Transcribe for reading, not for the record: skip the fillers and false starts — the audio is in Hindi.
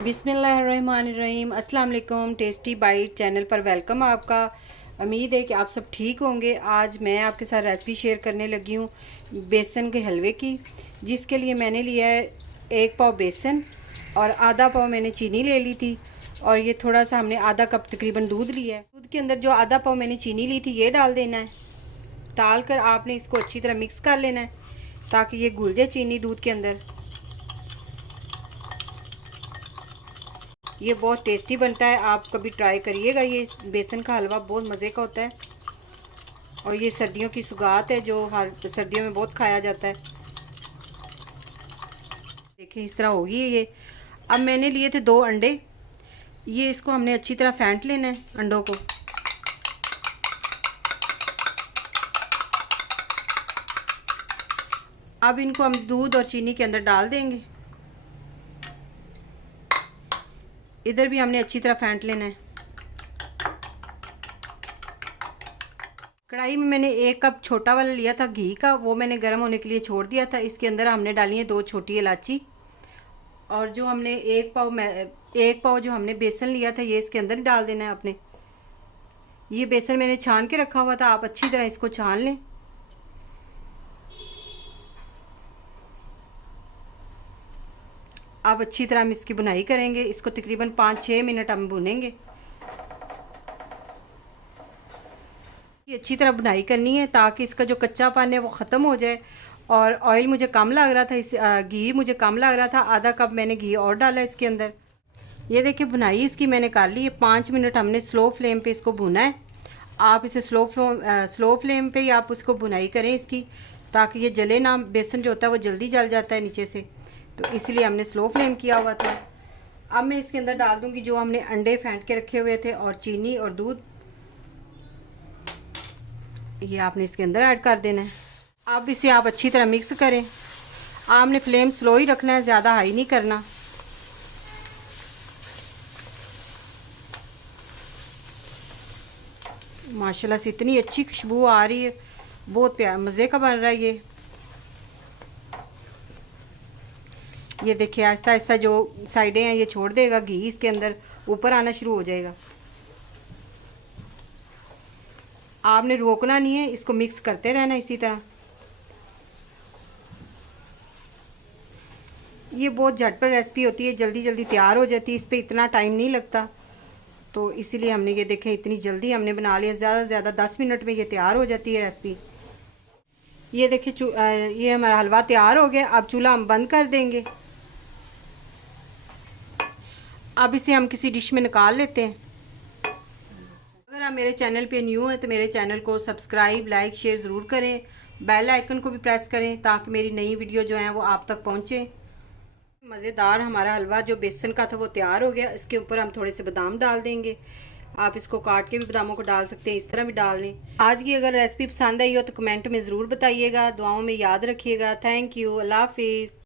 बिस्मिल्लाहिर्रहमानिर्रहीम। अस्सलाम वालेकुम। टेस्टी बाइट चैनल पर वेलकम आपका। उम्मीद है कि आप सब ठीक होंगे। आज मैं आपके साथ रेसिपी शेयर करने लगी हूँ बेसन के हलवे की, जिसके लिए मैंने लिया है 1 पाव बेसन और आधा पाव मैंने चीनी ले ली थी, और ये थोड़ा सा हमने आधा कप तकरीबन दूध लिया है। दूध के अंदर जो आधा पाव मैंने चीनी ली थी ये डाल देना है। डाल कर आपने इसको अच्छी तरह मिक्स कर लेना है ताकि ये घुल जाए चीनी दूध के अंदर। ये बहुत टेस्टी बनता है, आप कभी ट्राई करिएगा। ये बेसन का हलवा बहुत मज़े का होता है और ये सर्दियों की सुगात है जो हर सर्दियों में बहुत खाया जाता है। देखिए इस तरह होगी ये। अब मैंने लिए थे 2 अंडे, ये इसको हमने अच्छी तरह फेंट लेना है अंडों को। अब इनको हम दूध और चीनी के अंदर डाल देंगे। इधर भी हमने अच्छी तरह फेंट लेना है। कढ़ाई में मैंने 1 कप छोटा वाला लिया था घी का, वो मैंने गर्म होने के लिए छोड़ दिया था। इसके अंदर हमने डाली है 2 छोटी इलायची, और जो हमने 1 पाव जो हमने बेसन लिया था ये इसके अंदर डाल देना है अपने। ये बेसन मैंने छान के रखा हुआ था, आप अच्छी तरह इसको छान लें। अब अच्छी तरह हम इसकी बुनाई करेंगे। इसको तकरीबन 5-6 मिनट हम भुनेंगे। ये अच्छी तरह बुनाई करनी है ताकि इसका जो कच्चापन है वो ख़त्म हो जाए। और ऑयल मुझे कम लग रहा था, घी मुझे कम लग रहा था, आधा कप मैंने घी और डाला इसके अंदर। ये देखिए बुनाई इसकी मैंने कर ली है। 5 मिनट हमने स्लो फ्लेम पे इसको भुना है। आप इसे स्लो फ्लेम पे ही आप उसको बुनाई करें इसकी, ताकि ये जले ना। बेसन जो होता है वो जल्दी जल जाता है नीचे से, तो इसलिए हमने स्लो फ्लेम किया हुआ था। अब मैं इसके अंदर डाल दूँगी जो हमने अंडे फेंट के रखे हुए थे और चीनी और दूध, ये आपने इसके अंदर ऐड कर देना है। अब इसे आप अच्छी तरह मिक्स करें। आपने फ्लेम स्लो ही रखना है, ज़्यादा हाई नहीं करना। माशाल्लाह से इतनी अच्छी खुशबू आ रही है, बहुत प्यार मज़े का बन रहा है ये देखिए आहिस्ता आहिस्ता जो साइडें हैं ये छोड़ देगा, घी इसके अंदर ऊपर आना शुरू हो जाएगा। आपने रोकना नहीं है, इसको मिक्स करते रहना इसी तरह। ये बहुत झटपट रेसिपी होती है, जल्दी जल्दी तैयार हो जाती है, इस पर इतना टाइम नहीं लगता। तो इसीलिए हमने ये देखें इतनी जल्दी हमने बना लिया। ज़्यादा से ज़्यादा 10 मिनट में ये तैयार हो जाती है रेसिपी। ये देखिए ये हमारा हलवा तैयार हो गया। अब चूल्हा हम बंद कर देंगे। अब इसे हम किसी डिश में निकाल लेते हैं। अगर आप मेरे चैनल पे न्यू हैं तो मेरे चैनल को सब्सक्राइब, लाइक, शेयर ज़रूर करें। बेल आइकन को भी प्रेस करें ताकि मेरी नई वीडियो जो हैं वो आप तक पहुँचें। मज़ेदार हमारा हलवा जो बेसन का था वो तैयार हो गया। इसके ऊपर हम थोड़े से बादाम डाल देंगे। आप इसको काट के भी बादामों को डाल सकते हैं, इस तरह भी डाल लें। आज की अगर रेसिपी पसंद आई हो तो कमेंट में ज़रूर बताइएगा। दुआओं में याद रखिएगा। Thank you. अल्लाह हाफिज़।